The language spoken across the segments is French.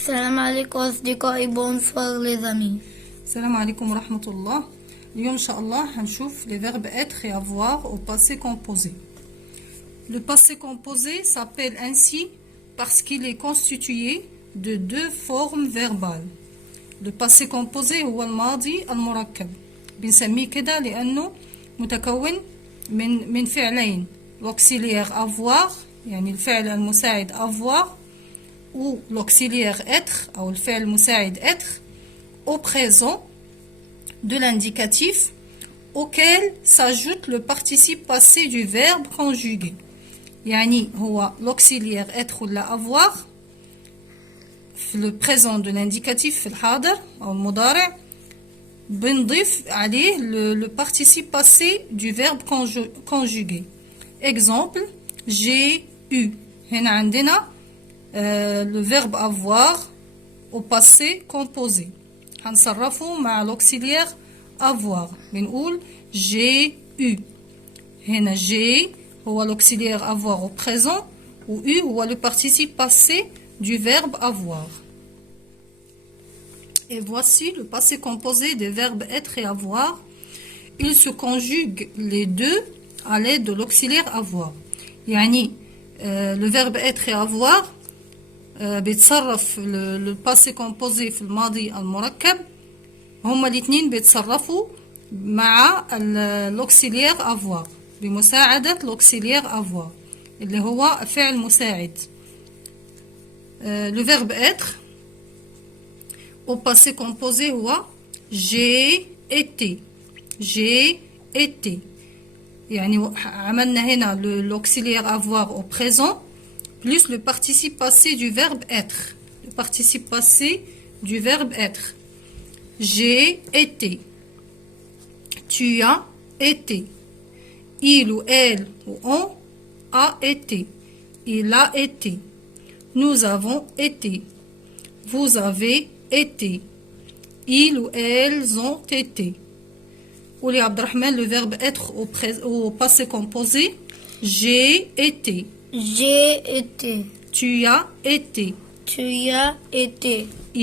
السلام عليكم أصدقائي. بونسوار les amis. Salam alaikum wa rahmatullah. اليوم إن شاء الله هنشوف les verbes être et avoir au passé composé. Le passé composé s'appelle ainsi parce qu'il est constitué de deux formes verbales. Le passé composé هو الماضي المركب. بنسميه كده لأنه متكون من فعلين. l'auxiliaire avoir يعني الفعل المساعد avoir ou l'auxiliaire être ou le فعل المساعد être au présent de l'indicatif auquel s'ajoute le participe passé du verbe conjugué. يعني هو l'auxiliaire être ou avoir في le présent de l'indicatif في الحاضر أو المضارع بنضيف عليه le participe passé du verbe conjugué. Exemple, j'ai eu. هنا عندنا le verbe avoir au passé composé. هنصرفه مع l'auxiliaire avoir. بنقول j'ai eu. هنا j'ai هو l'auxiliaire avoir au présent ou eu هو le participe passé du verbe avoir. Et voici le passé composé des verbes être et avoir. Ils se conjuguent les deux à l'aide de l'auxiliaire avoir. يعني le verbe être et avoir بيتصرف le passé composé في الماضي المركب هما الاثنين بيتصرفوا مع l'auxiliaire avoir بمساعدة l'auxiliaire avoir اللي هو فعل مساعد. Le verbe être au passé composé هو j'ai été. J'ai été. يعني عملنا هنا l'auxiliaire avoir au présent plus le participe passé du verbe être. Le participe passé du verbe être. J'ai été. Tu as été. Il ou elle ou on a été. Il a été. Nous avons été. Vous avez été. Ils ou elles ont été. Ouli Abdrahman, le verbe être au passé composé. J'ai été. J'ai été. Tu as été. Tu as été.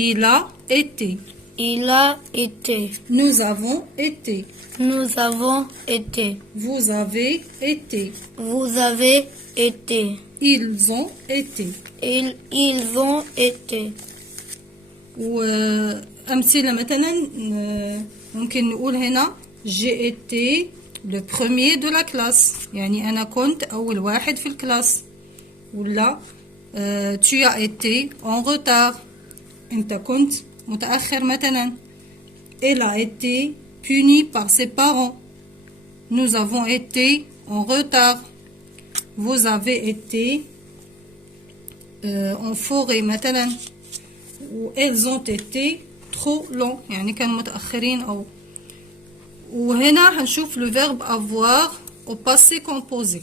Il a été. Il a été. Nous avons été. Nous avons été. Vous avez été. Vous avez été. Ils ont été. Ils ont été. وأمثلة مثلا ممكن نقول هنا j'ai été le premier de la classe يعني أنا كنت أول واحد في الكلاس ولا tu as été en retard أنت كنت متأخر مثلا. Elle a été punie par ses parents. Nous avons été en retard. Vous avez été en forêt مثلا. elles ont été trop longs يعني كانوا متأخرين أو. وهنا هنشوف le verbe avoir au passé composé.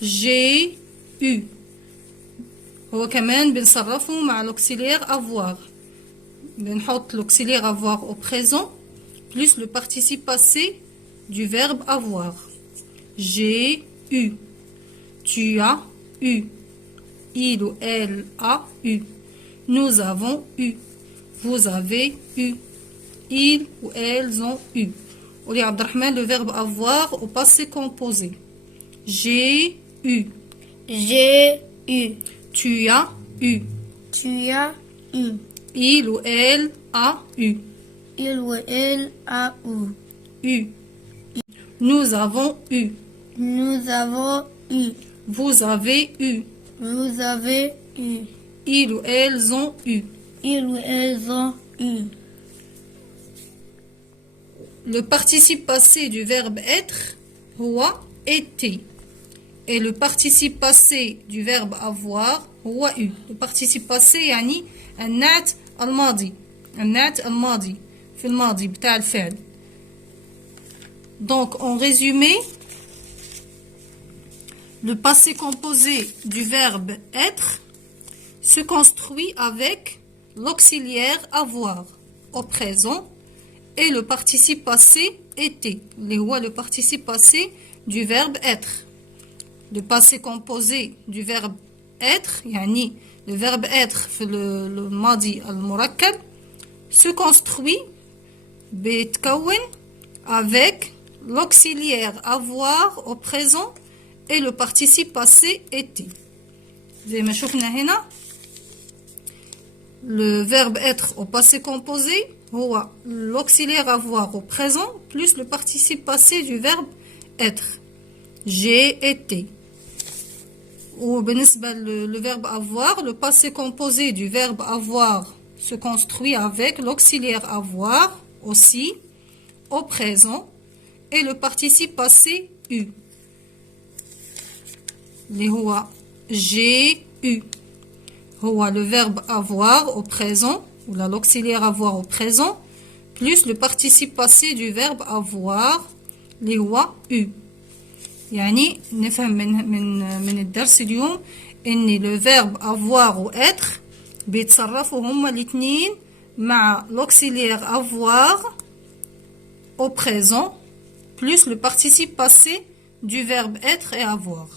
j'ai eu هو كمان بنصرفه مع l'auxiliaire avoir. بنحط l'auxiliaire avoir au présent plus le participe passé du verbe avoir. J'ai eu. Tu as eu. Il ou elle a eu. Nous avons eu. Vous avez eu. Ils ou elles ont eu. Ouli Abdrahman, le verbe avoir au passé composé. J'ai eu. J'ai eu. Tu as eu. Tu as eu. Il ou elle a eu. Il ou elle a eu. Eu. Nous avons eu. Nous avons eu. Vous avez eu. Vous avez eu. Ils ou elles ont eu. Ils ou elles ont eu. Le participe passé du verbe être, هو été. Et le participe passé du verbe avoir, هو eu. Le participe passé يعني النعت الماضي. النعت الماضي في الماضي بتاع الفعل. Donc en résumé, le passé composé du verbe être se construit avec l'auxiliaire avoir au présent et le participe passé était. Le participe passé du verbe être. Le passé composé du verbe être, yani le verbe être le madi al-murakkab se construit بيتكون avec l'auxiliaire avoir au présent et le participe passé été. زي ما شفنا هنا le verbe être au passé composé هو l'auxiliaire avoir au présent plus le participe passé du verbe être. J'ai été. Ou le verbe avoir, le passé composé du verbe avoir se construit avec l'auxiliaire avoir aussi au présent et le participe passé eu. J'ai eu. Le verbe avoir au présent ou l'auxiliaire avoir au présent plus le participe passé du verbe avoir اللي هو eu. يعني نفهم من الدرس اليوم ان le verbe avoir و être بيتصرفوا هما الاثنين مع l'auxiliaire avoir au présent plus le participe passé du verbe être et avoir.